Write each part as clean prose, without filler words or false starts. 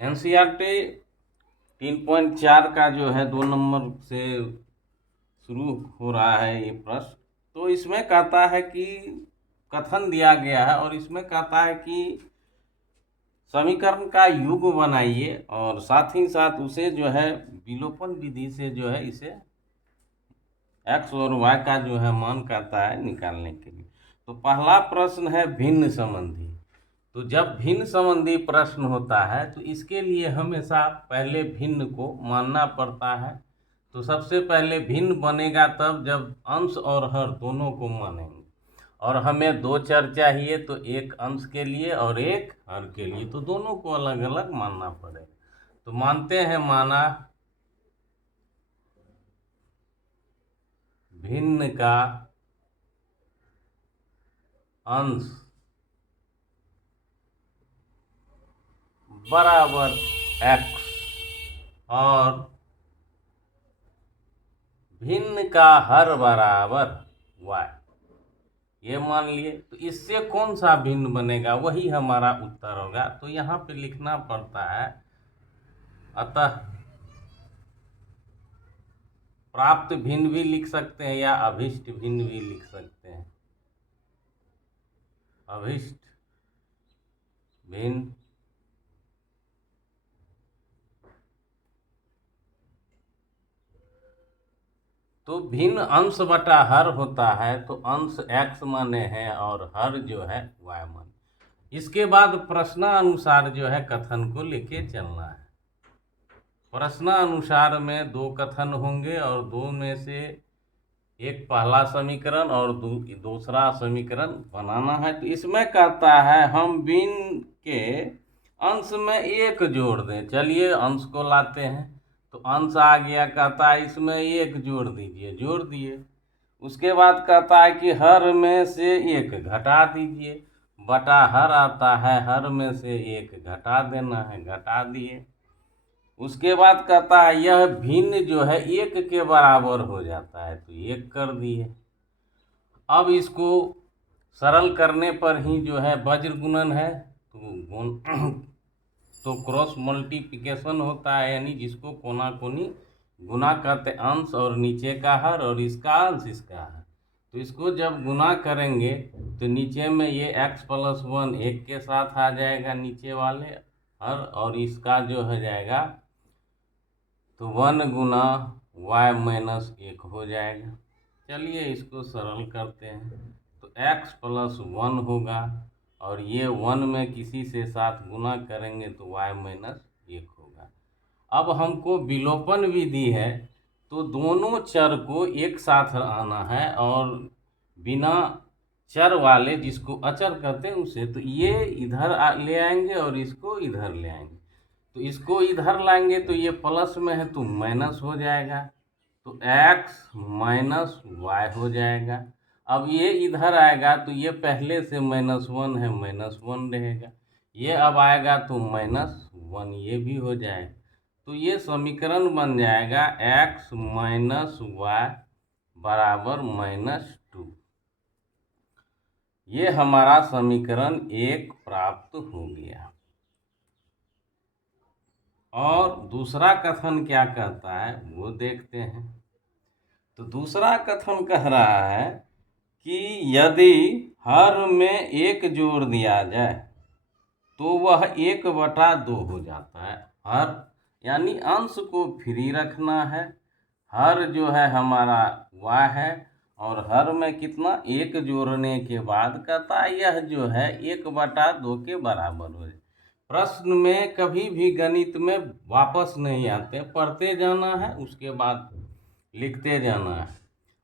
NCERT 3.4 का जो है 2 नंबर से शुरू हो रहा है ये प्रश्न। तो इसमें कहता है कि कथन दिया गया है और इसमें कहता है कि समीकरण का युग्म बनाइए और साथ ही साथ उसे जो है विलोपन विधि से जो है इसे एक्स और वाई का जो है मान कहता है निकालने के लिए। तो पहला प्रश्न है भिन्न संबंधी। तो जब भिन्न संबंधी प्रश्न होता है तो इसके लिए हमेशा पहले भिन्न को मानना पड़ता है। तो सबसे पहले भिन्न बनेगा तब जब अंश और हर दोनों को मानेंगे, और हमें दो चर चाहिए, तो एक अंश के लिए और एक हर के लिए, तो दोनों को अलग अलग मानना पड़ेगा। तो मानते हैं, माना भिन्न का अंश बराबर x और भिन्न का हर बराबर y, ये मान लिए। तो इससे कौन सा भिन्न बनेगा, वही हमारा उत्तर होगा। तो यहाँ पे लिखना पड़ता है, अतः प्राप्त भिन्न भी लिख सकते हैं या अभिष्ट भिन्न भी लिख सकते हैं। अभिष्ट भिन्न तो भिन्न अंश बटा हर होता है, तो अंश x माने हैं और हर जो है y माने। इसके बाद प्रश्नानुसार जो है कथन को लेके चलना है। प्रश्नानुसार में दो कथन होंगे और दो में से एक पहला समीकरण और दूसरा समीकरण बनाना है। तो इसमें कहता है हम भिन्न के अंश में एक जोड़ दें। चलिए अंश को लाते हैं। तो अंश आ गया, कहता है इसमें एक जोड़ दीजिए, जोड़ दिए। उसके बाद कहता है कि हर में से एक घटा दीजिए, बटा हर आता है, हर में से एक घटा देना है, घटा दिए। उसके बाद कहता है यह भिन्न जो है एक के बराबर हो जाता है, तो एक कर दिए। अब इसको सरल करने पर ही जो है वज्र गुणन है, तो क्रॉस मल्टीप्लिकेशन होता है, यानी जिसको कोना कोनी गुना कहते हैं, अंश और नीचे का हर और इसका अंश इसका हर। तो इसको जब गुना करेंगे तो नीचे में ये x+1 एक के साथ आ जाएगा नीचे वाले हर, और इसका जो हो जाएगा तो 1 गुना y-1 हो जाएगा। चलिए इसको सरल करते हैं। तो x+1 होगा और ये 1 में किसी से साथ गुना करेंगे तो y-1 होगा। अब हमको विलोपन विधि है, तो दोनों चर को एक साथ आना है और बिना चर वाले जिसको अचर कहते हैं उसे, तो ये इधर ले आएंगे और इसको इधर ले आएंगे। तो इसको इधर लाएंगे तो ये प्लस में है तो माइनस हो जाएगा, तो x माइनस वाई हो जाएगा। अब ये इधर आएगा तो ये पहले से -1 है, -1 रहेगा। ये अब आएगा तो -1, ये भी हो जाएगा। तो ये समीकरण बन जाएगा x माइनस वाई बराबर -2। ये हमारा समीकरण 1 प्राप्त हो गया। और दूसरा कथन क्या कहता है वो देखते हैं। तो दूसरा कथन कह रहा है कि यदि हर में एक जोड़ दिया जाए तो वह 1/2 हो जाता है। हर यानी अंश को फ्री रखना है, हर जो है हमारा y है, और हर में कितना एक जोड़ने के बाद कहता है यह जो है 1/2 के बराबर हो जाए। प्रश्न में कभी भी गणित में वापस नहीं आते, पढ़ते जाना है उसके बाद लिखते जाना है।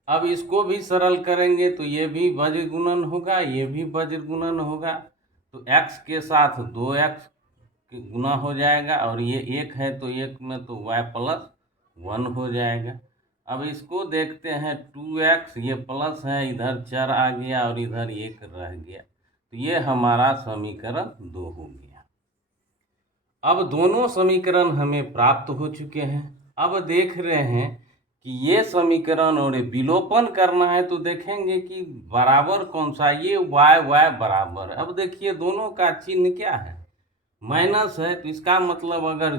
अब इसको भी सरल करेंगे तो ये भी वज्र गुणन होगा, ये भी वज्र गुणन होगा। तो x के साथ 2x गुना हो जाएगा और ये 1 है तो 1 में तो y+1 हो जाएगा। अब इसको देखते हैं 2x, ये प्लस है, इधर चर आ गया और इधर 1 रह गया, तो ये हमारा समीकरण 2 हो गया। अब दोनों समीकरण हमें प्राप्त हो चुके हैं। अब देख रहे हैं कि ये समीकरण और विलोपन करना है, तो देखेंगे कि बराबर कौन सा, ये y बराबर। अब देखिए दोनों का चिन्ह क्या है, माइनस है तो इसका मतलब अगर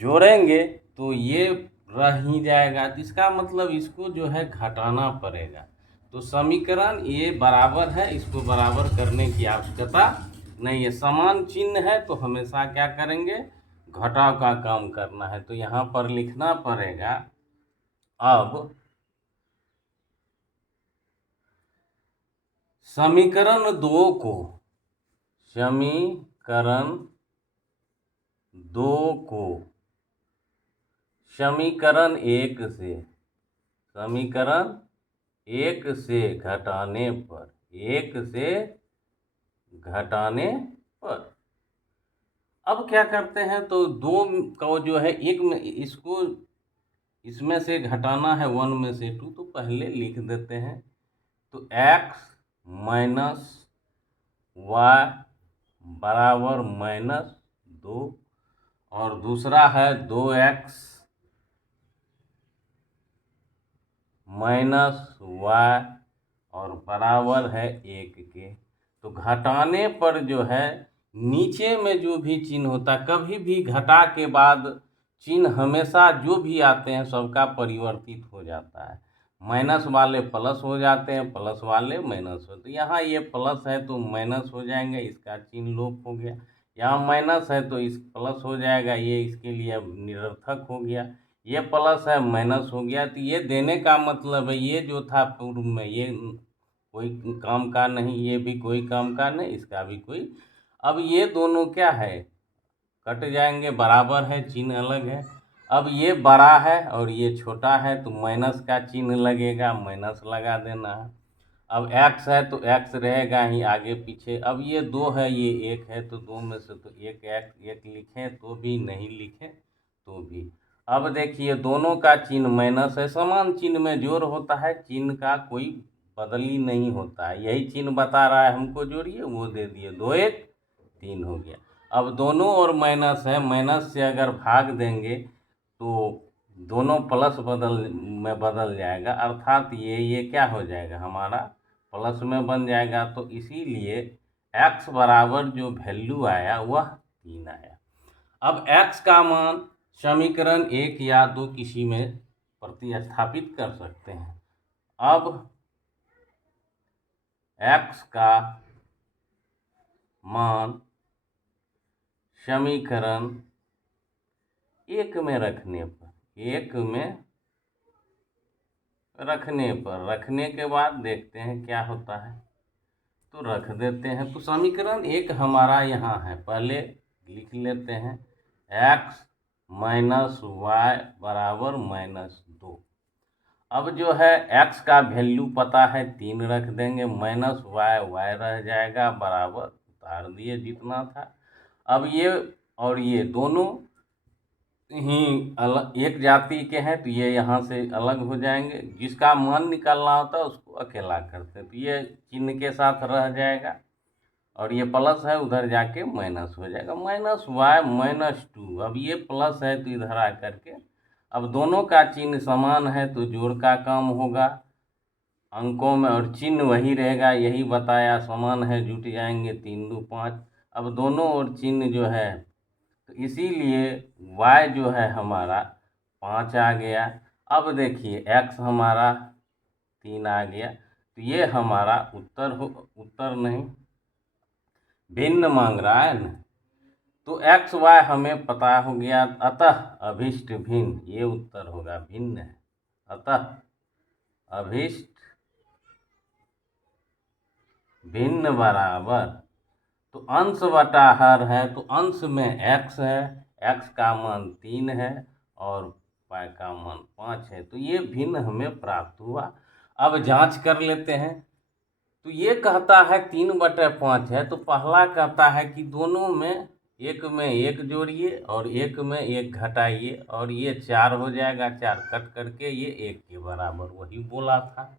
जोड़ेंगे तो ये रह ही जाएगा, तो इसका मतलब इसको जो है घटाना पड़ेगा। तो समीकरण ये बराबर है, इसको बराबर करने की आवश्यकता नहीं है। समान चिन्ह है तो हमेशा क्या करेंगे, घटाव का काम करना है। तो यहाँ पर लिखना पड़ेगा अब समीकरण 2 को समीकरण 2 को समीकरण 1 से समीकरण 1 से घटाने पर 1 से घटाने पर अब क्या करते हैं, तो 2 को जो है एक में इसको इसमें से घटाना है 1 में से 2, तो पहले लिख देते हैं। तो x माइनस वाई बराबर -2 और दूसरा है 2x माइनस वाई और बराबर है 1 के। तो घटाने पर जो है नीचे में जो भी चिन्ह होता है, कभी भी घटा के बाद चिन्ह हमेशा जो भी आते हैं सबका परिवर्तित हो जाता है। माइनस वाले प्लस हो जाते हैं, प्लस वाले माइनस हो, तो यहाँ ये प्लस है तो माइनस हो जाएंगे, इसका चिन्ह लोप हो गया। यहाँ माइनस है तो इस प्लस हो जाएगा, ये इसके लिए अब निरर्थक हो गया। ये प्लस है माइनस हो गया, तो ये देने का मतलब है ये जो था पूर्व में ये कोई काम का नहीं, ये भी कोई काम का नहीं, इसका भी कोई। अब ये दोनों क्या है, कट जाएंगे, बराबर है, चिन्ह अलग है। अब ये बड़ा है और ये छोटा है तो माइनस का चिन्ह लगेगा, माइनस लगा देना है। अब x है तो x रहेगा ही आगे पीछे। अब ये 2 है, ये 1 है, तो 2 में से तो एक x 1 लिखें तो भी, नहीं लिखें तो भी। अब देखिए दोनों का चिन्ह माइनस है, समान चिन्ह में जोड़ होता है, चिन्ह का कोई बदली नहीं होता है, यही चिन्ह बता रहा है हमको जोड़िए, वो दे दिए, 2 1 3 हो गया। अब दोनों और माइनस है, माइनस से अगर भाग देंगे तो दोनों प्लस में बदल जाएगा, अर्थात ये क्या हो जाएगा हमारा प्लस में बन जाएगा। तो इसीलिए x बराबर जो वैल्यू आया वह 3 आया। अब x का मान समीकरण 1 या 2 किसी में प्रतिस्थापित कर सकते हैं। अब x का मान समीकरण 1 में रखने पर रखने के बाद देखते हैं क्या होता है, तो रख देते हैं। तो समीकरण 1 हमारा यहाँ है, पहले लिख लेते हैं x माइनस वाई बराबर -2। अब जो है x का वैल्यू पता है 3 रख देंगे, माइनस वाई रह जाएगा, बराबर उतार दिए जितना था। अब ये और ये दोनों ही अलग एक जाति के हैं तो ये यहाँ से अलग हो जाएंगे, जिसका मान निकालना होता है उसको अकेला करते हैं, तो ये चिन्ह के साथ रह जाएगा और ये प्लस है उधर जाके माइनस हो जाएगा, -2। अब ये प्लस है तो इधर आ करके अब दोनों का चिन्ह समान है तो जोड़ का काम होगा अंकों में, और चिन्ह वही रहेगा, यही बताया, समान है जुट जाएंगे, 3 2 5। अब दोनों और चिन्ह जो है तो इसीलिए y जो है हमारा 5 आ गया। अब देखिए x हमारा 3 आ गया, तो ये हमारा उत्तर नहीं, भिन्न मांग रहा है ना। तो x y हमें पता हो गया, अतः अभिष्ट भिन्न, ये उत्तर होगा, भिन्न है, अतः अभिष्ट भिन्न बराबर, तो अंश बटा हर है, तो अंश में x है, x का मान 3 है और y का मान 5 है, तो ये भिन्न हमें प्राप्त हुआ। अब जांच कर लेते हैं, तो ये कहता है 3/5 है, तो पहला कहता है कि दोनों में एक जोड़िए और एक में एक घटाइए और ये 4 हो जाएगा, 4 कट करके ये 1 के बराबर, वही बोला था।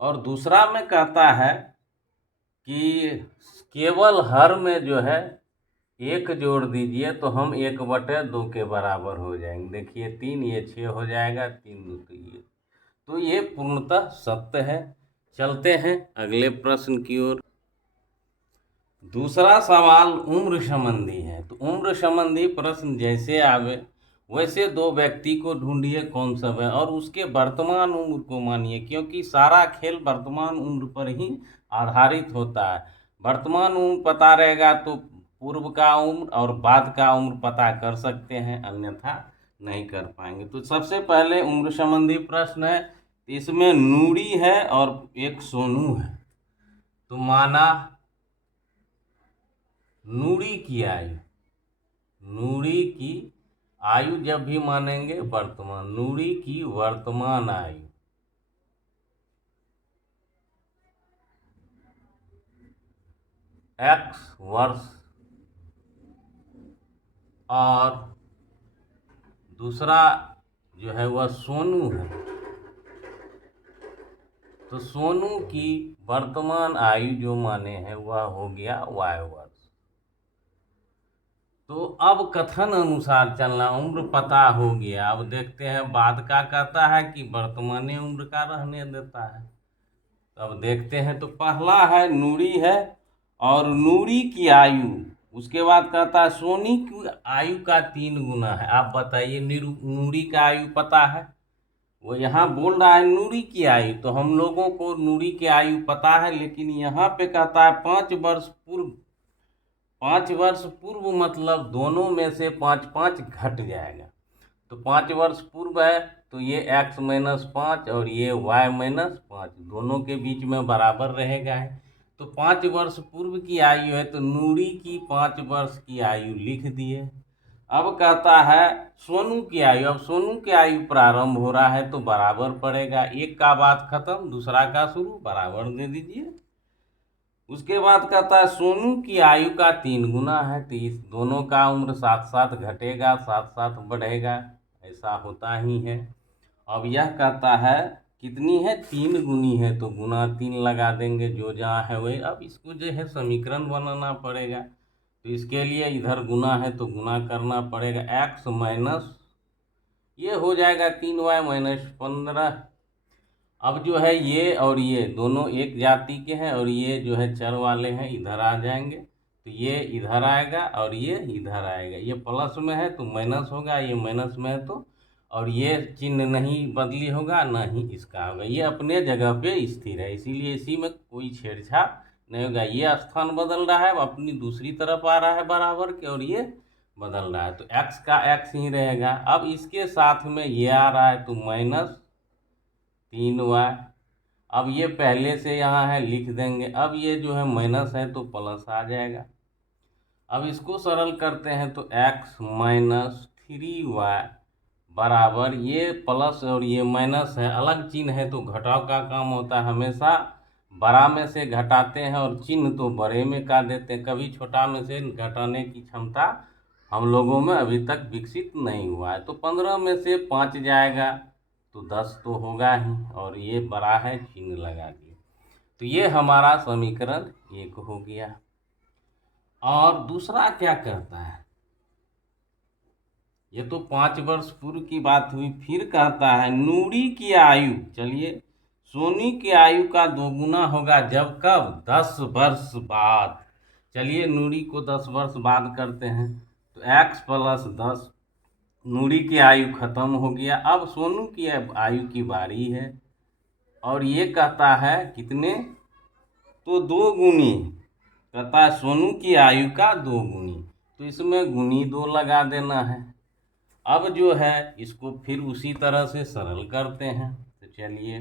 और दूसरा में कहता है कि केवल हर में जो है 1 जोड़ दीजिए तो हम 1/2 के बराबर हो जाएंगे। देखिए 3 ये 6 हो जाएगा, 3 2 तो ये पूर्णतः सत्य है। चलते हैं अगले प्रश्न की ओर। दूसरा सवाल उम्र संबंधी है। तो उम्र संबंधी प्रश्न जैसे आवे वैसे दो व्यक्ति को ढूंढिए कौन सब है और उसके वर्तमान उम्र को मानिए, क्योंकि सारा खेल वर्तमान उम्र पर ही आधारित होता है। वर्तमान उम्र पता रहेगा तो पूर्व का उम्र और बाद का उम्र पता कर सकते हैं, अन्यथा नहीं कर पाएंगे। तो सबसे पहले उम्र संबंधी प्रश्न है। इसमें नूरी है और एक सोनू है। तो माना नूरी की आयु, नूरी की आयु जब भी मानेंगे वर्तमान, नूरी की वर्तमान आयु x वर्ष और दूसरा जो है वह सोनू है। तो सोनू की वर्तमान आयु जो माने हैं वह हो गया y वर्ष। तो अब कथन अनुसार चलना, उम्र पता हो गया। अब देखते हैं बाद का कहता है कि वर्तमान उम्र का रहने देता है। अब देखते हैं। तो पहला है नूरी है और नूरी की आयु, उसके बाद कहता है सोनी की आयु का 3 गुना है। आप बताइए, नूरी का आयु पता है, वो यहाँ बोल रहा है नूरी की आयु, तो हम लोगों को नूरी की आयु पता है, लेकिन यहाँ पे कहता है 5 वर्ष पूर्व। 5 वर्ष पूर्व मतलब दोनों में से 5 5 घट जाएगा। तो 5 वर्ष पूर्व है तो ये x-5 और ये y-5 दोनों के बीच में बराबर रहेगा है। तो 5 वर्ष पूर्व की आयु है तो नूरी की 5 वर्ष की आयु लिख दिए। अब कहता है सोनू की आयु। अब सोनू की आयु प्रारंभ हो रहा है तो बराबर पड़ेगा, एक का बात खत्म दूसरा का शुरू, बराबर दे दीजिए। उसके बाद कहता है सोनू की आयु का 3 गुना है, तो इस दोनों का उम्र साथ साथ घटेगा साथ साथ बढ़ेगा, ऐसा होता ही है। अब यह कहता है कितनी है, 3 गुनी है, तो गुना 3 लगा देंगे, जो जहाँ है वही। अब इसको जो है समीकरण बनाना पड़ेगा, तो इसके लिए इधर गुना है तो गुना करना पड़ेगा। x माइनस ये हो जाएगा 3y-15। अब जो है ये और ये दोनों एक जाति के हैं और ये जो है चर वाले हैं, इधर आ जाएंगे। तो ये इधर आएगा और ये इधर आएगा, ये प्लस में है तो माइनस होगा, ये माइनस में है तो, और ये चिन्ह नहीं बदली होगा ना ही इसका होगा, ये अपने जगह पे स्थिर है, इसीलिए इसी में कोई छेड़छाड़ नहीं होगा। ये स्थान बदल रहा है, अपनी दूसरी तरफ आ रहा है बराबर के, और ये बदल रहा है तो x का x ही रहेगा। अब इसके साथ में ये आ रहा है तो -3y। अब ये पहले से यहाँ है लिख देंगे। अब ये जो है माइनस है तो प्लस आ जाएगा। अब इसको सरल करते हैं तो x-3y बराबर, ये प्लस और ये माइनस है, अलग चिन्ह है तो घटाव का काम होता है, हमेशा बड़ा में से घटाते हैं और चिन्ह तो बड़े में का देते हैं, कभी छोटा में से घटाने की क्षमता हम लोगों में अभी तक विकसित नहीं हुआ है। तो 15 में से 5 जाएगा तो 10 तो होगा ही, और ये बड़ा है चिन्ह लगा दिए। तो ये हमारा समीकरण 1 हो गया। और दूसरा क्या कहता है, ये तो 5 वर्ष पूर्व की बात हुई। फिर कहता है नूरी की आयु, चलिए सोनी की आयु का 2 गुना होगा, जब कब, 10 वर्ष बाद। चलिए नूरी को 10 वर्ष बाद करते हैं तो x+10, नूरी की आयु खत्म हो गया। अब सोनू की आयु की बारी है, और ये कहता है कितने, तो 2 गुनी, कहता है सोनू की आयु का 2 गुनी, तो इसमें गुनी 2 लगा देना है। अब जो है इसको फिर उसी तरह से सरल करते हैं। तो चलिए,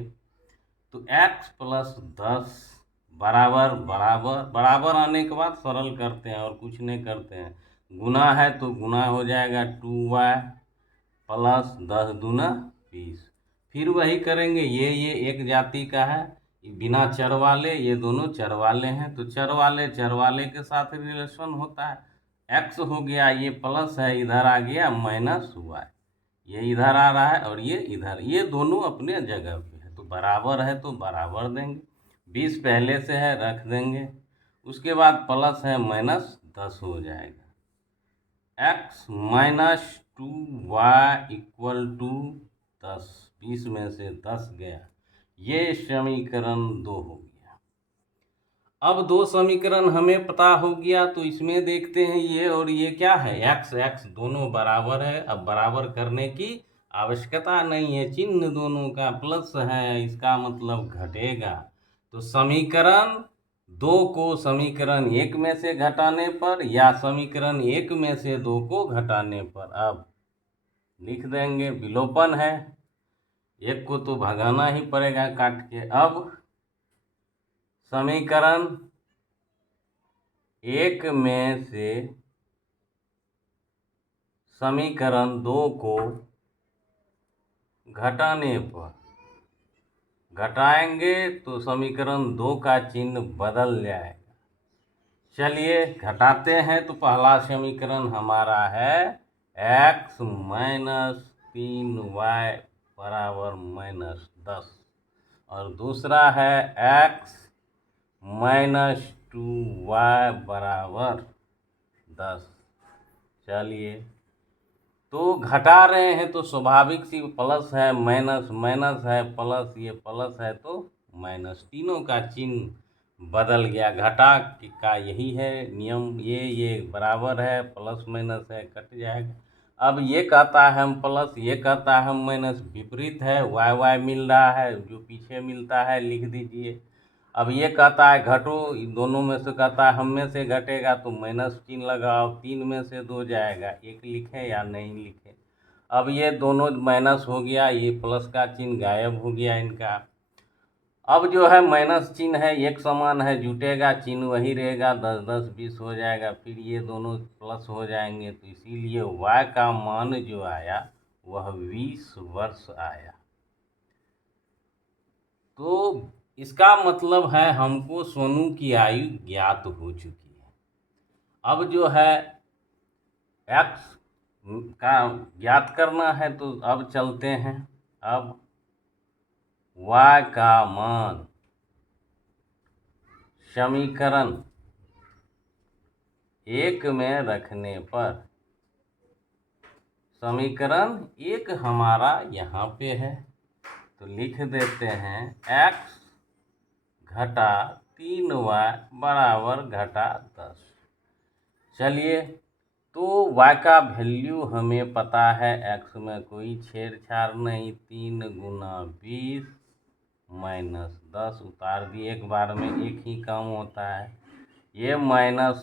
तो x+10 बराबर बराबर बराबर आने के बाद सरल करते हैं और कुछ नहीं करते हैं। गुना है तो गुना हो जाएगा 2y + 10 दूना 20। फिर वही करेंगे, ये एक जाति का है, बिना चर वाले, ये दोनों चर वाले हैं, तो चर वाले के साथ रिलेशन होता है। x हो गया, ये प्लस है, इधर आ गया -y, ये इधर आ रहा है और ये इधर, ये दोनों अपने जगह पे है तो बराबर है तो बराबर देंगे। 20 पहले से है रख देंगे, उसके बाद प्लस है -10 हो जाएगा। x-2y = 10, 20 में से 10 गया, ये समीकरण 2 हो गया। अब दो समीकरण हमें पता हो गया, तो इसमें देखते हैं ये और ये क्या है, एक्स एक्स दोनों बराबर है। अब बराबर करने की आवश्यकता नहीं है, चिन्ह दोनों का प्लस है, इसका मतलब घटेगा। तो समीकरण दो को समीकरण एक में से घटाने पर या समीकरण एक में से दो को घटाने पर अब लिख देंगे, विलोपन है, एक को तो भगाना ही पड़ेगा काट के। अब समीकरण एक में से समीकरण दो को घटाने पर घटाएंगे तो समीकरण दो का चिन्ह बदल जाएगा। चलिए घटाते हैं, तो पहला समीकरण हमारा है x माइनस 3y बराबर माइनस 10 और दूसरा है x माइनस 2y बराबर 10। चलिए तो घटा रहे हैं तो स्वाभाविक सी प्लस है, माइनस माइनस है, प्लस ये प्लस है तो माइनस, तीनों का चिन्ह बदल गया। घटा का यही है नियम, ये बराबर है, प्लस माइनस है कट जाएगा। अब ये कहता है हम प्लस, ये कहता है हम माइनस, विपरीत है, वाई वाई मिल रहा है, जो पीछे मिलता है लिख दीजिए। अब ये कहता है घटो, दोनों में से कहता है हम में से घटेगा तो माइनस चिन्ह लगाओ, 3 में से 2 जाएगा, एक लिखें या नहीं लिखें। अब ये दोनों माइनस हो गया, ये प्लस का चिन्ह गायब हो गया इनका। अब जो है माइनस चिन्ह है, एक समान है, जुटेगा, चिन्ह वही रहेगा, 10 10 20 हो जाएगा, फिर ये दोनों प्लस हो जाएंगे, तो इसीलिए y का मान जो आया वह 20 वर्ष आया। तो इसका मतलब है हमको सोनू की आयु ज्ञात हो चुकी है। अब जो है x का ज्ञात करना है, तो अब चलते हैं। अब y का मान समीकरण एक में रखने पर, समीकरण एक हमारा यहाँ पे है तो लिख देते हैं x घटा 3y बराबर घटा 10। चलिए तो y का वैल्यू हमें पता है, x में कोई छेड़छाड़ नहीं, 3 गुना 20 माइनस 10 उतार दिए, एक बार में एक ही काम होता है, ये माइनस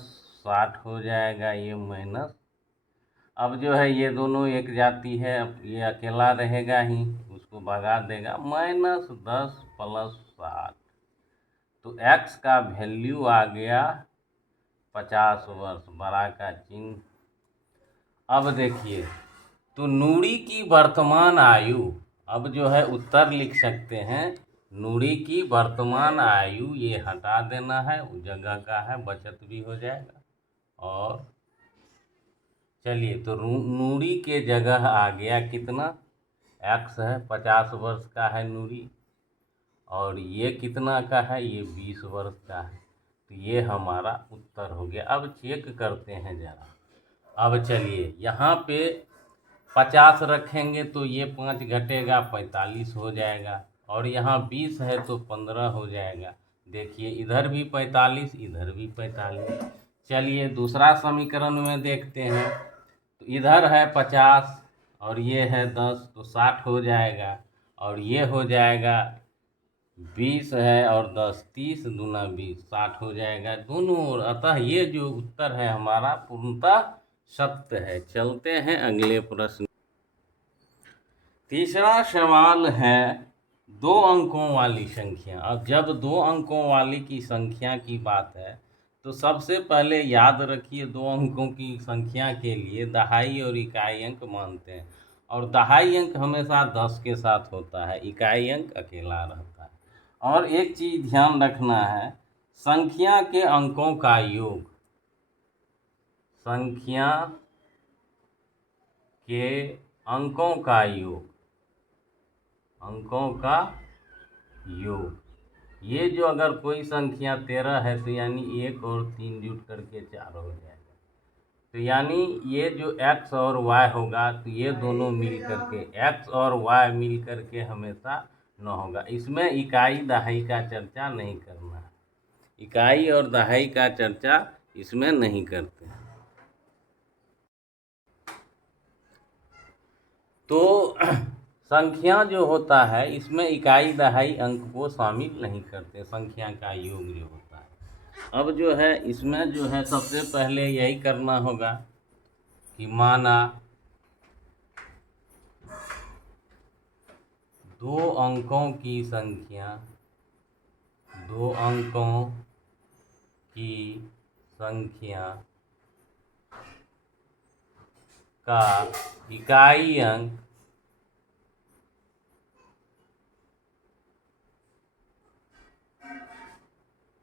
60 हो जाएगा, ये माइनस। अब जो है ये दोनों एक जाती है, अब ये अकेला रहेगा ही, उसको भगा देगा, माइनस 10 प्लस 60, तो x का वैल्यू आ गया 50 वर्ष, बड़ा का चिन्ह। अब देखिए तो नूरी की वर्तमान आयु, अब जो है उत्तर लिख सकते हैं, नूरी की वर्तमान आयु, ये हटा देना है, उस जगह का है, बचत भी हो जाएगा। और चलिए तो नूरी के जगह आ गया कितना, x है 50 वर्ष का है नूरी, और ये कितना का है, ये 20 वर्ष का है, तो ये हमारा उत्तर हो गया। अब चेक करते हैं ज़रा। अब चलिए यहाँ पे 50 रखेंगे तो ये 5 घटेगा, 45 हो जाएगा, और यहाँ 20 है तो 15 हो जाएगा। देखिए इधर भी 45, इधर भी 45। चलिए दूसरा समीकरण में देखते हैं, तो इधर है 50 और ये है 10, तो 60 हो जाएगा, और ये हो जाएगा 20 है और 10, 30 दूना 20, 60 हो जाएगा दोनों ओर। अतः ये जो उत्तर है हमारा पूर्णतः सत्य है। चलते हैं अगले प्रश्न। तीसरा सवाल है दो अंकों वाली संख्या। अब जब दो अंकों वाली की संख्या की बात है तो सबसे पहले याद रखिए, दो अंकों की संख्या के लिए दहाई और इकाई अंक मानते हैं, और दहाई अंक हमेशा 10 के साथ होता है, इकाई अंक अकेला रहता है। और एक चीज़ ध्यान रखना है, संख्या के अंकों का योग, संख्या के अंकों का योग, अंकों का योग, ये जो अगर कोई संख्या 13 है तो यानी 1 और 3 जुट करके 4 हो जाएगा, तो यानी ये जो x और y होगा तो ये दोनों मिल करके, x और y मिल करके हमेशा 9 होगा। इसमें इकाई दहाई का चर्चा नहीं करना है, इकाई और दहाई का चर्चा इसमें नहीं करते। तो संख्या जो होता है इसमें इकाई दहाई अंक को शामिल नहीं करते, संख्या का योग जो होता है। अब जो है इसमें जो है सबसे पहले यही करना होगा कि माना 2 अंकों की संख्या, 2 अंकों की संख्या का इकाई अंक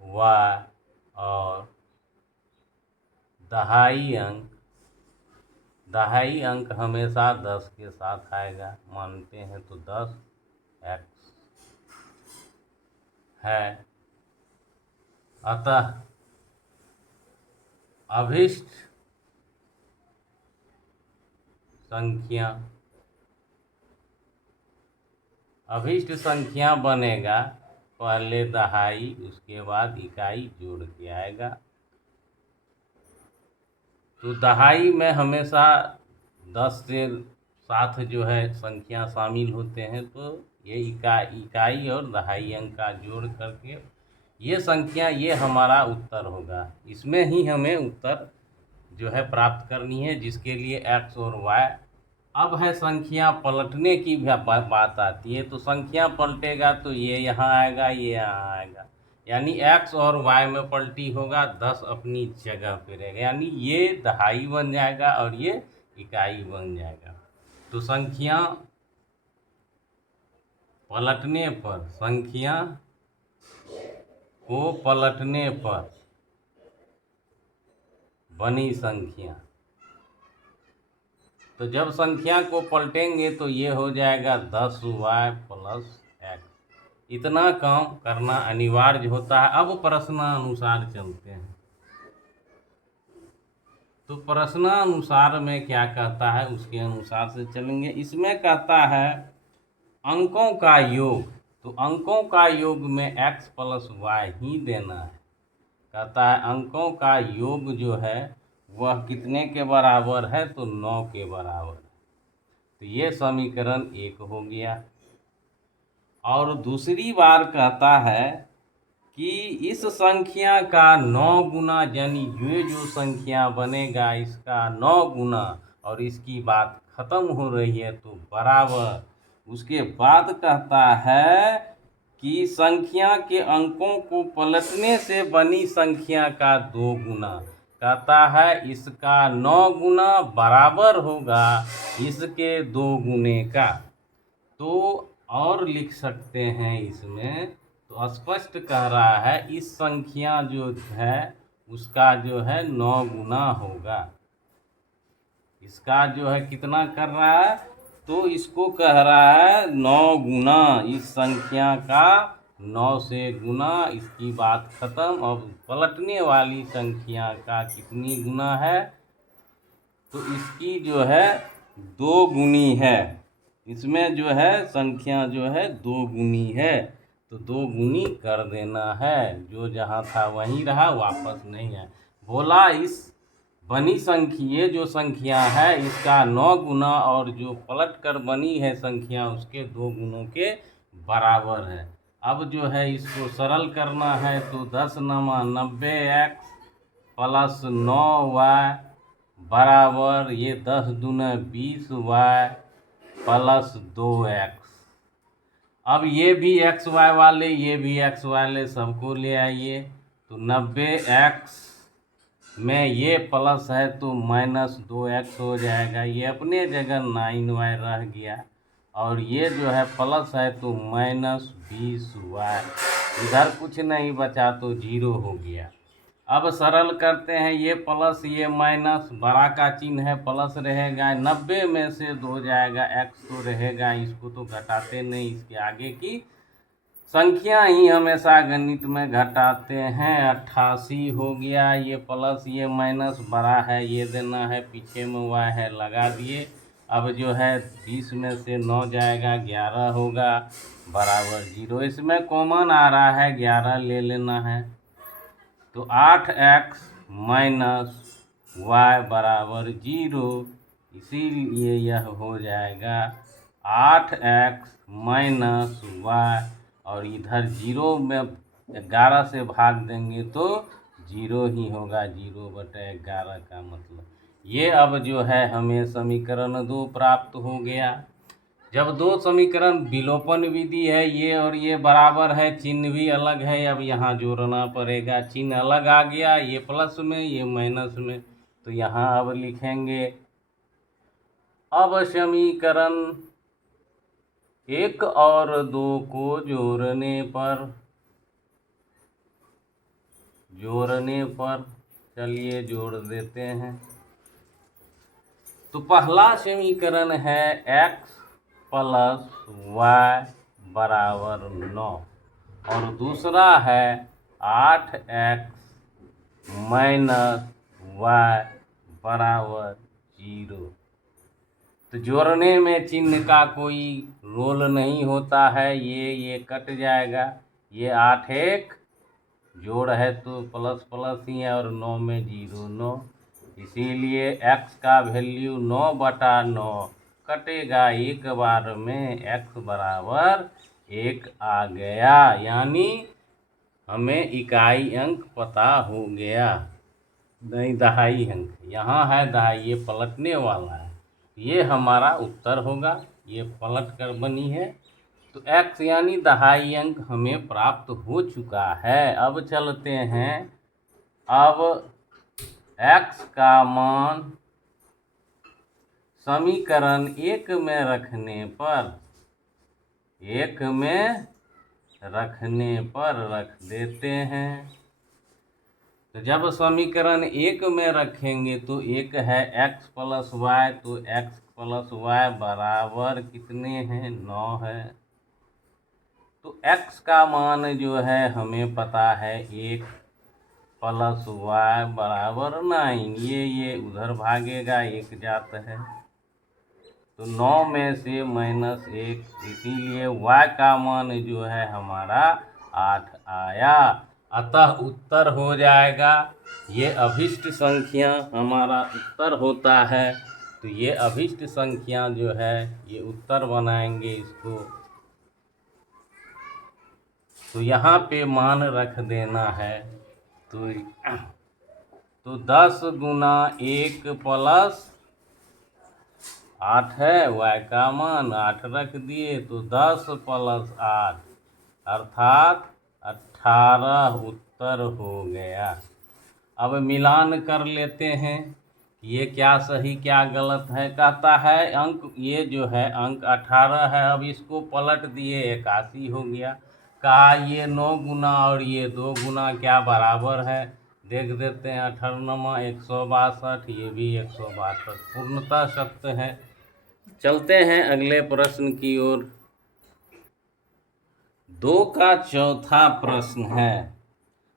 y और दहाई अंक हमेशा 10 के साथ आएगा, मानते हैं तो 10x है। अतः अभिष्ट संख्या बनेगा, पहले दहाई उसके बाद इकाई जोड़ के आएगा। तो दहाई में हमेशा 10 से साथ जो है संख्या शामिल होते हैं, तो ये इकाई और दहाई अंक का जोड़ करके ये संख्या, ये हमारा उत्तर होगा। इसमें ही हमें उत्तर जो है प्राप्त करनी है, जिसके लिए x और y। अब है संख्या पलटने की बात आती है, तो संख्या पलटेगा तो ये यहाँ आएगा, ये यहाँ आएगा, यानी x और y में पलटी होगा, 10 अपनी जगह पे रहेगा, यानी ये दहाई बन जाएगा और ये इकाई बन जाएगा। तो संख्या पलटने पर, संख्या को पलटने पर बनी संख्या, तो जब संख्या को पलटेंगे तो ये हो जाएगा 10y + x। इतना काम करना अनिवार्य होता है। अब प्रश्नानुसार चलते हैं, तो प्रश्नानुसार में क्या कहता है उसके अनुसार से चलेंगे। इसमें कहता है अंकों का योग, तो अंकों का योग में x + y ही देना है। कहता है अंकों का योग जो है वह कितने के बराबर है, तो 9 के बराबर है। तो ये समीकरण 1 हो गया। और दूसरी बार कहता है कि इस संख्या का 9 गुना, यानी ये जो संख्या बनेगा इसका 9 गुना, और इसकी बात खत्म हो रही है तो बराबर। उसके बाद कहता है कि संख्या के अंकों को पलटने से बनी संख्या का 2 गुना। कहता है इसका 9 गुना बराबर होगा इसके 2 गुने का। तो और लिख सकते हैं इसमें, तो स्पष्ट कह रहा है इस संख्या जो है उसका जो है 9 गुना होगा। इसका जो है कितना कर रहा है, तो इसको कह रहा है 9 गुना, इस संख्या का 9 से गुना, इसकी बात खत्म। अब पलटने वाली संख्या का कितनी गुना है, तो इसकी जो है 2 गुनी है। इसमें जो है संख्या जो है 2 गुनी है, तो 2 गुनी कर देना है। जो जहाँ था वहीं रहा, वापस नहीं है। बोला इस बनी संख्या, ये जो संख्या है इसका 9 गुना, और जो पलट कर बनी है संख्या उसके 2 गुनों के बराबर है। अब जो है इसको सरल करना है, तो 10 × 90x + 9y बराबर ये 10 दूना 20y + 2x। अब ये भी x y वाले, ये भी x वाले सबको ले आइए, तो 90x में ये प्लस है तो -2x हो जाएगा, ये अपने जगह 9y रह गया, और ये जो है प्लस है तो -20y, इधर कुछ नहीं बचा तो 0 हो गया। अब सरल करते हैं, ये प्लस ये माइनस, बड़ा का चिन्ह है प्लस रहेगा, 90 में से 2 जाएगा, x तो रहेगा, इसको तो घटाते नहीं, इसके आगे की संख्या ही हमेशा गणित में घटाते हैं। 88 हो गया, ये प्लस ये माइनस, बड़ा है ये देना है, पीछे में y है लगा दिए। अब जो है 20 में से 9 जाएगा, 11 होगा बराबर 0। इसमें कॉमन आ रहा है 11 ले लेना है, तो 8x माइनस वाई बराबर 0, इसीलिए यह हो जाएगा 8x माइनस वाई, और इधर 0 में 11 से भाग देंगे तो 0 ही होगा, 0/11 का मतलब ये। अब जो है हमें समीकरण 2 प्राप्त हो गया। जब दो समीकरण विलोपन विधि है, ये और ये बराबर है, चिन्ह भी अलग है, अब यहाँ जोड़ना पड़ेगा। चिन्ह अलग आ गया, ये प्लस में ये माइनस में, तो यहाँ अब लिखेंगे। अब समीकरण 1 और 2 को जोड़ने पर चलिए जोड़ देते हैं। तो पहला समीकरण है x प्लस वाई बराबर 9, और दूसरा है 8x माइनस वाई बराबर 0। तो जोड़ने में चिन्ह का कोई रोल नहीं होता है, ये कट जाएगा। ये 8 एक जोड़ है तो प्लस प्लस ही है, और 9 में 0 9, इसीलिए x का वैल्यू 9/9 कटेगा एक बार में, x बराबर 1 आ गया। यानी हमें इकाई अंक पता हो गया, नहीं दहाई अंक, यहाँ है दहाई, ये पलटने वाला है, ये हमारा उत्तर होगा। ये पलट कर बनी है, तो x यानी दहाई अंक हमें प्राप्त हो चुका है। अब चलते हैं, अब x का मान समीकरण 1 में रखने पर रख देते हैं। तो जब समीकरण 1 में रखेंगे तो एक है x प्लस वाई, तो x प्लस वाई बराबर कितने हैं, 9 है। तो x का मान जो है हमें पता है 1 प्लस वाई बराबर 9, ये उधर भागेगा, 1 जाता है, तो 9 में से -1, इसीलिए y का मान जो है हमारा 8 आया। अतः उत्तर हो जाएगा, ये अभिष्ट संख्या हमारा उत्तर होता है। तो ये अभिष्ट संख्या जो है ये उत्तर बनाएंगे इसको, तो यहाँ पे मान रख देना है। तो 10 गुना 1 प्लस 8 है, y का मान 8 रख दिए, तो 10 प्लस 8 अर्थात 18 उत्तर हो गया। अब मिलान कर लेते हैं, ये क्या सही क्या गलत है। कहता है अंक, ये जो है अंक 18 है, अब इसको पलट दिए 81 हो गया। कहा ये 9 गुना और ये 2 गुना क्या बराबर है, देख देते हैं। 18 162, ये भी 162 पूर्णतः सत्य है। चलते हैं अगले प्रश्न की ओर। 2 का चौथा प्रश्न है।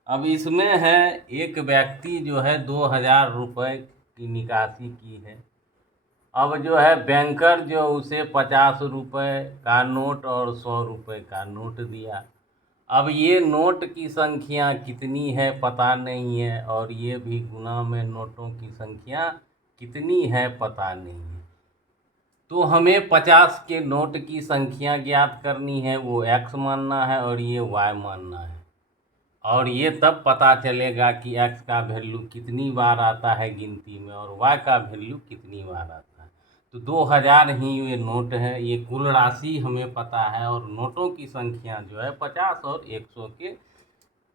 अब इसमें है एक व्यक्ति जो है 2000 रुपये की निकासी की है। अब जो है बैंकर जो उसे 50 रुपये का नोट और 100 रुपये का नोट दिया। अब ये नोट की संख्या कितनी है पता नहीं है, और ये भी गुना में नोटों की संख्या कितनी है पता नहीं है। तो हमें 50 के नोट की संख्या ज्ञात करनी है, वो x मानना है और ये y मानना है, और ये तब पता चलेगा कि x का वैल्यू कितनी बार आता है गिनती में और y का वैल्यू कितनी बार आता है। तो 2000 ही ये नोट है, ये कुल राशि हमें पता है, और नोटों की संख्या जो है 50 और 100 के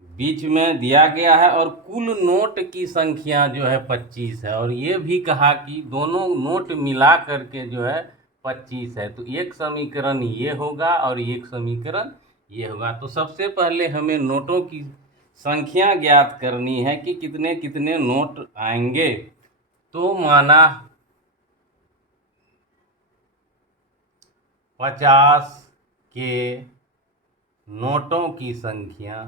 बीच में दिया गया है, और कुल नोट की संख्या जो है 25 है, और ये भी कहा कि दोनों नोट मिला करके जो है 25 है। तो एक समीकरण ये होगा और एक समीकरण ये होगा। तो सबसे पहले हमें नोटों की संख्या ज्ञात करनी है कि कितने कितने नोट आएंगे। तो माना 50 के नोटों की संख्या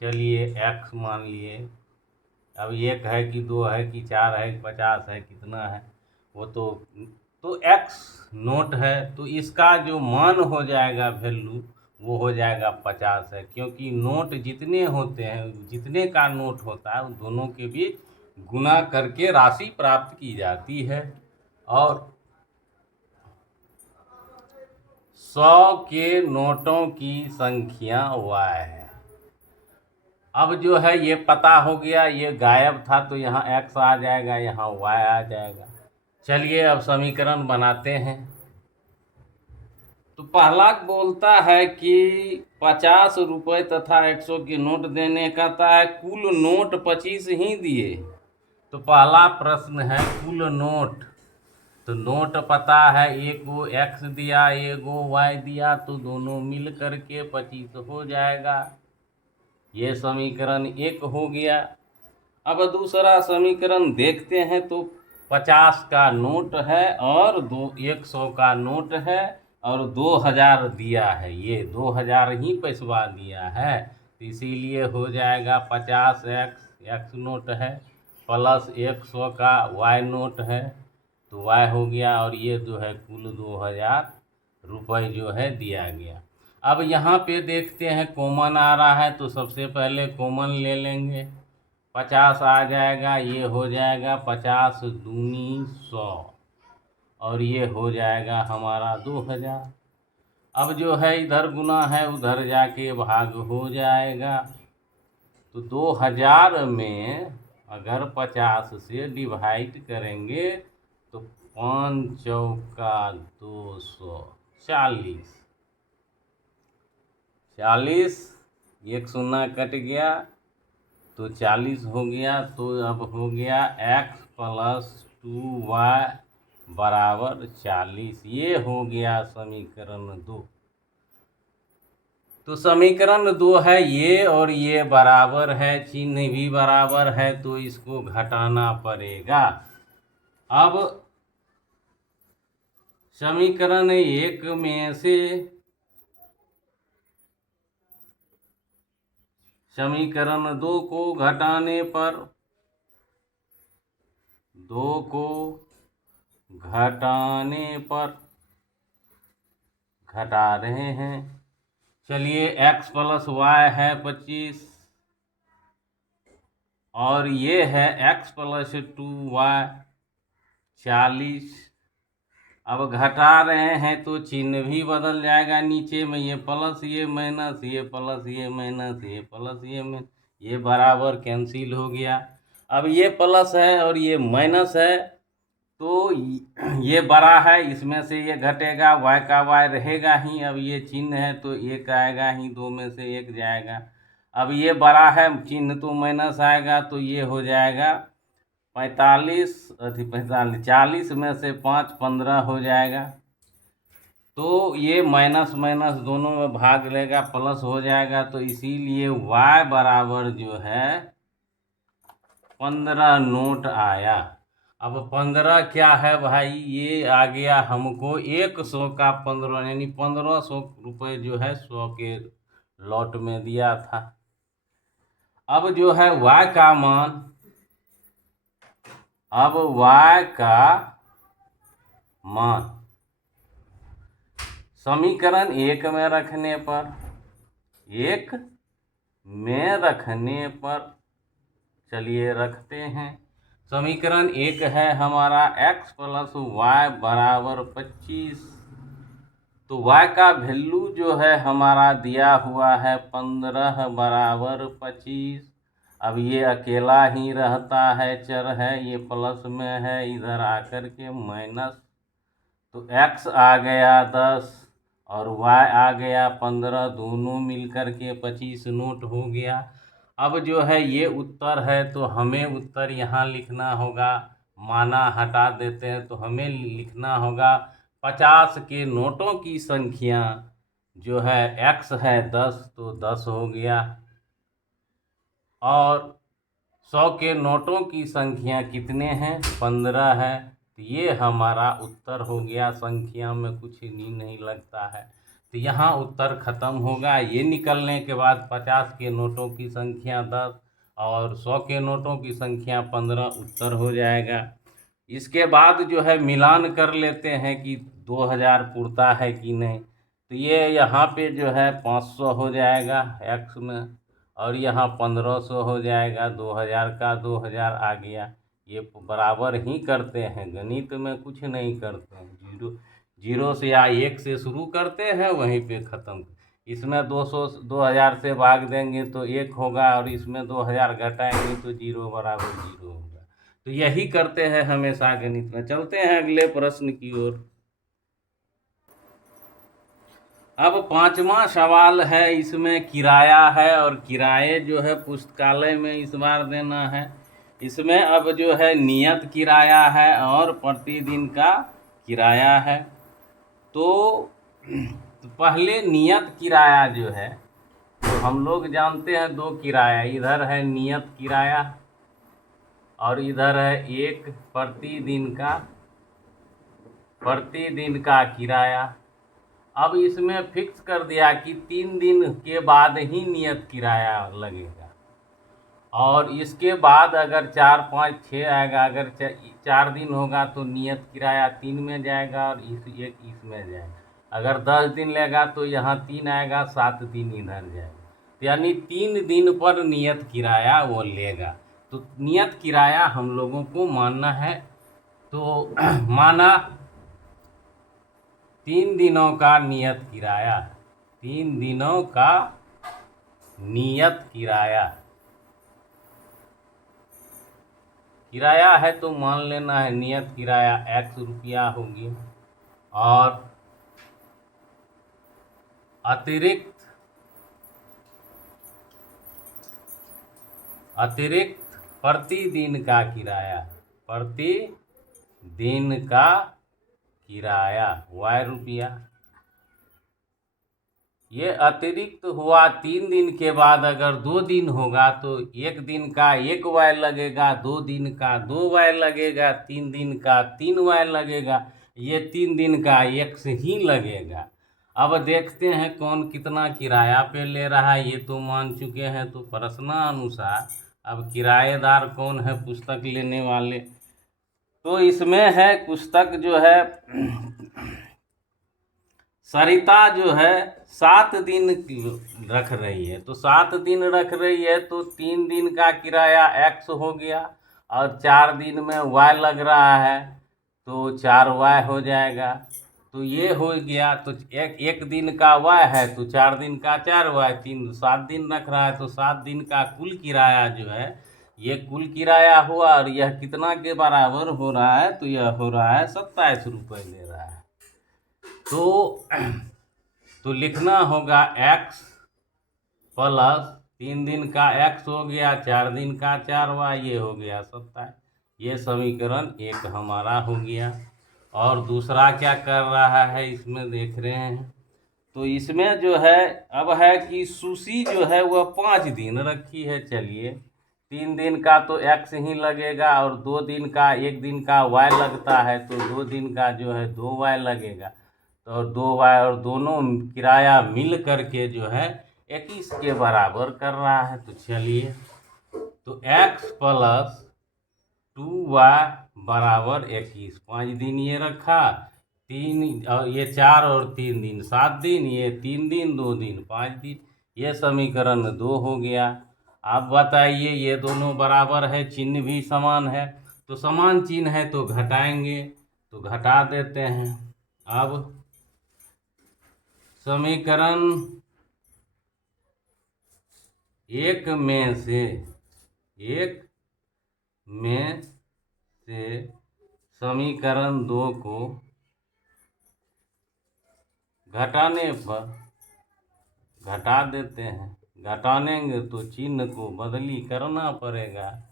चलिए x मान लिए। अब 1 है कि 2 है कि 4 है कि 50 है, कितना है वो तो x नोट है, तो इसका जो मान हो जाएगा वैल्यू वो हो जाएगा 50 है, क्योंकि नोट जितने होते हैं, जितने का नोट होता है उन दोनों के बीच गुना करके राशि प्राप्त की जाती है। और 100 के नोटों की संख्या y है। अब जो है ये पता हो गया, ये गायब था तो यहाँ x आ जाएगा, यहाँ y आ जाएगा। चलिए अब समीकरण बनाते हैं। तो पहला बोलता है कि 50 रुपये तथा 100 के नोट देने, कहता है कुल नोट 25 ही दिए। तो पहला प्रश्न है कुल नोट। तो नोट पता है, एक को x दिया, एक को y दिया, तो दोनों मिल करके 25 हो जाएगा। ये समीकरण 1 हो गया। अब दूसरा समीकरण देखते हैं। तो 50 का नोट है और 100 का नोट है और 2000 दिया है, ये 2000 ही पैसवा दिया है, तो इसीलिए हो जाएगा 50x नोट है प्लस 100 का y नोट है, तो y हो गया। और ये जो है कुल 2000 रुपये जो है दिया गया। अब यहाँ पे देखते हैं कॉमन आ रहा है, तो सबसे पहले कॉमन ले लेंगे। 50 आ जाएगा, ये हो जाएगा 50 दूनी 100 और ये हो जाएगा हमारा 2000। अब जो है इधर गुना है, उधर जाके भाग हो जाएगा। तो 2000 में अगर 50 से डिवाइड करेंगे तो 5 चौका 240, 40, एक शून्य कट गया तो 40 हो गया। तो अब हो गया x प्लस 2y बराबर 40। ये हो गया समीकरण 2। तो समीकरण 2 है ये, और ये बराबर है, चिन्ह भी बराबर है, तो इसको घटाना पड़ेगा। अब समीकरण 1 में से समीकरण 2 को घटाने पर, 2 को घटाने पर घटा रहे हैं। चलिए x प्लस y है 25 और ये है x प्लस 2y 40। अब घटा रहे हैं तो चिन्ह भी बदल जाएगा, नीचे में ये प्लस ये माइनस, ये प्लस ये माइनस, ये प्लस ये माइनस, ये बराबर कैंसिल हो गया। अब ये प्लस है और ये माइनस है, तो ये बड़ा है, इसमें से ये घटेगा, y का y रहेगा ही। अब ये चिन्ह है तो एक आएगा ही, 2 में से 1 जाएगा। अब ये बड़ा है, चिन्ह तो माइनस आएगा, तो ये हो जाएगा 45 40 में से 5 15 हो जाएगा। तो ये माइनस माइनस दोनों में भाग लेगा, प्लस हो जाएगा। तो इसीलिए y बराबर जो है 15 नोट आया। अब 15 क्या है भाई, ये आ गया हमको 100 का 15, यानी 1500 रुपये जो है 100 के लॉट में दिया था। अब जो है y का मान, अब y का मान समीकरण 1 में रखने पर, 1 में रखने पर, चलिए रखते हैं। समीकरण 1 है हमारा x प्लस y बराबर 25। तो y का वैल्यू जो है हमारा दिया हुआ है 15 बराबर 25। अब ये अकेला ही रहता है, चर है, ये प्लस में है, इधर आकर के माइनस। तो x आ गया 10 और y आ गया 15, दोनों मिलकर के 25 नोट हो गया। अब जो है ये उत्तर है, तो हमें उत्तर यहाँ लिखना होगा। माना हटा देते हैं तो हमें लिखना होगा 50 के नोटों की संख्या जो है x है 10, तो 10 हो गया। और 100 के नोटों की संख्या कितने हैं, 15 है। तो ये हमारा उत्तर हो गया। संख्या में कुछ नहीं लगता है, तो यहाँ उत्तर खत्म होगा। ये निकलने के बाद 50 के नोटों की संख्या 10 और 100 के नोटों की संख्या 15 उत्तर हो जाएगा। इसके बाद जो है मिलान कर लेते हैं कि 2000 पुरता है कि नहीं। तो ये यहाँ पे जो है 500 हो जाएगा x में, और यहाँ 1500 हो जाएगा, 2000 का 2000 आ गया। ये बराबर ही करते हैं, गणित में कुछ नहीं करते हैं, जीरो जीरो से या एक से शुरू करते हैं, वहीं पे ख़त्म। इसमें 2000 से भाग देंगे तो एक होगा, और इसमें 2000 घटाएंगे तो जीरो बराबर जीरो होगा। तो यही करते हैं हमेशा गणित में। चलते हैं अगले प्रश्न की ओर। अब 5वां सवाल है, इसमें किराया है, और किराए जो है पुस्तकालय में इस बार देना है। इसमें अब जो है नियत किराया है और प्रतिदिन का किराया है। तो पहले नियत किराया जो है, तो हम लोग जानते हैं दो किराया, इधर है नियत किराया और इधर है एक प्रतिदिन का किराया। अब इसमें फिक्स कर दिया कि 3 दिन के बाद ही नियत किराया लगेगा, और इसके बाद अगर 4, 5, 6 आएगा, अगर 4 दिन होगा तो नियत किराया 3 में जाएगा और इसमें जाएगा। अगर 10 दिन लेगा तो यहाँ 3 आएगा, 7 दिन इधर जाएगा। तो यानी 3 दिन पर नियत किराया वो लेगा। तो नियत किराया हम लोगों को मानना है। तो माना 3 दिनों का नियत किराया, 3 दिनों का नियत किराया है, तो मान लेना है नियत किराया x रुपया होगी, और अतिरिक्त प्रतिदिन का किराया y रुपया। ये अतिरिक्त हुआ। 3 दिन के बाद अगर 2 दिन होगा तो 1 दिन का 1 वाय लगेगा, 2 दिन का 2 वाय लगेगा, 3 दिन का 3 वाय लगेगा, ये 3 दिन का x ही लगेगा। अब देखते हैं कौन कितना किराया पे ले रहा है, ये तो मान चुके हैं। तो प्रश्नानुसार अब किराएदार कौन है पुस्तक लेने वाले, तो इसमें है पुस्तक जो है सरिता जो है 7 दिन रख रही है। तो 7 दिन रख रही है तो 3 दिन का किराया x हो गया, और 4 दिन में y लग रहा है तो 4y हो जाएगा। तो ये हो गया। तो एक दिन का y है तो 4 दिन का 4y, 7 दिन रख रहा है तो 7 दिन का कुल किराया जो है, ये कुल किराया हुआ। और यह कितना के बराबर हो रहा है, तो यह हो रहा है 27 रुपये ले रहा है। तो लिखना होगा x प्लस 3 दिन का x हो गया, 4 दिन का 4y, ये हो गया 27। ये समीकरण 1 हमारा हो गया। और दूसरा क्या कर रहा है इसमें देख रहे हैं। तो इसमें जो है अब है कि सुशी जो है वह 5 दिन रखी है। चलिए 3 दिन का तो x ही लगेगा, और 2 दिन का 1 दिन का y लगता है, तो 2 दिन का जो है 2y लगेगा। तो 2y और दोनों किराया मिल करके जो है 21 के बराबर कर रहा है। तो चलिए, तो x प्लस 2y बराबर 21, 5 दिन ये रखा, 3 और ये 4 और 3 दिन 7 दिन, ये 3 दिन 2 दिन 5 दिन, ये समीकरण 2 हो गया। आप बताइए, ये दोनों बराबर है, चिन्ह भी समान है, तो समान चिन्ह है तो घटाएंगे, तो घटा देते हैं। अब समीकरण 1 में से समीकरण 2 को घटाने पर घटा देते हैं। घटानेंगे तो चिन्ह को बदली करना पड़ेगा।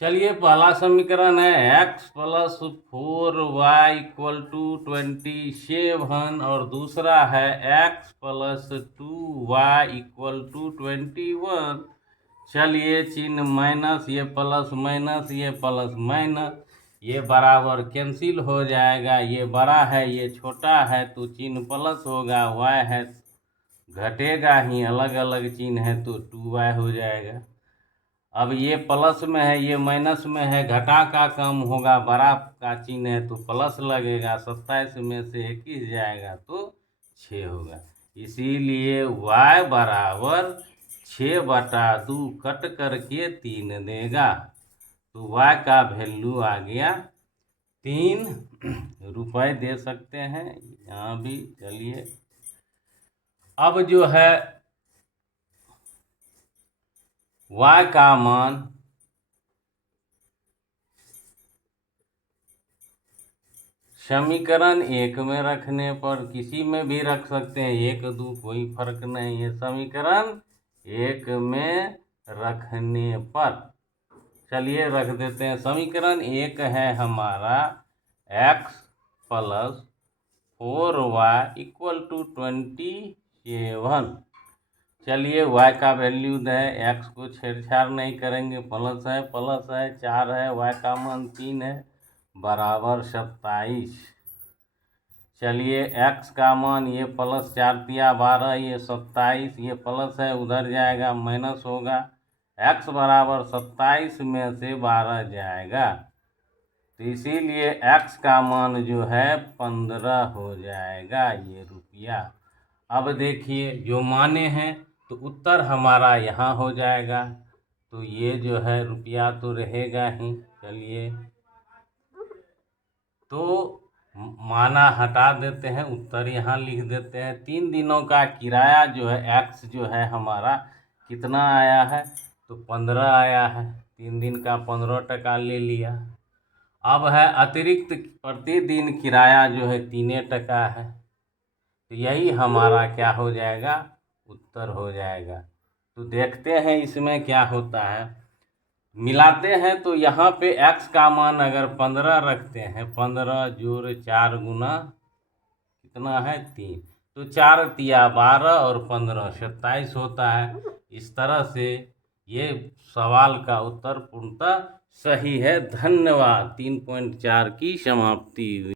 चलिए, पहला समीकरण है x plus 4y equal to 27, और दूसरा है x plus 2y equal to 21। चलिए, चिन्ह माइनस, ये प्लस माइनस, ये प्लस माइनस, ये बराबर कैंसिल हो जाएगा। ये बड़ा है ये छोटा है, तो चिन्ह प्लस होगा, y है घटेगा ही, अलग अलग चिन्ह है तो 2y हो जाएगा। अब ये प्लस में है, ये माइनस में है, घटा का कम होगा, बड़ा का चिन्ह है तो प्लस लगेगा, 27 में से 21 जाएगा तो 6 होगा। इसीलिए y बराबर 6/2 कट करके 3 देगा, तो y का वैल्यू आ गया 3 रुपये दे सकते हैं यहाँ भी। चलिए अब जो है y का मान समीकरण 1 में रखने पर, किसी में भी रख सकते हैं, 1 2 कोई फर्क नहीं है, समीकरण 1 में रखने पर चलिए रख देते हैं। समीकरण 1 है हमारा x + 4y = 27। चलिए y का वैल्यू दें, x को छेड़छाड़ नहीं करेंगे, प्लस है 4 है, y का मान 3 है, बराबर 27। चलिए x का मान, ये +4 × 12, ये 27, ये प्लस है उधर जाएगा माइनस होगा, x बराबर 27 में से 12 जाएगा, तो इसीलिए x का मान जो है 15 हो जाएगा, ये रुपया। अब देखिए जो माने हैं तो उत्तर हमारा यहाँ हो जाएगा, तो ये जो है रुपया तो रहेगा ही। चलिए तो माना हटा देते हैं, उत्तर यहाँ लिख देते हैं। 3 दिनों का किराया जो है x जो है हमारा कितना आया है, तो 15 आया है, 3 दिन का 15 टका ले लिया। अब है अतिरिक्त प्रतिदिन किराया जो है 3 टका है, तो यही हमारा क्या हो जाएगा, उत्तर हो जाएगा। तो देखते हैं इसमें क्या होता है, मिलाते हैं तो यहाँ पे x का मान अगर 15 रखते हैं, 15 जोड़ 4 गुना कितना है 3, तो 4 × 12 और 15 27 होता है। इस तरह से ये सवाल का उत्तर पूर्णतः सही है। धन्यवाद। 3.4 की समाप्ति हुई।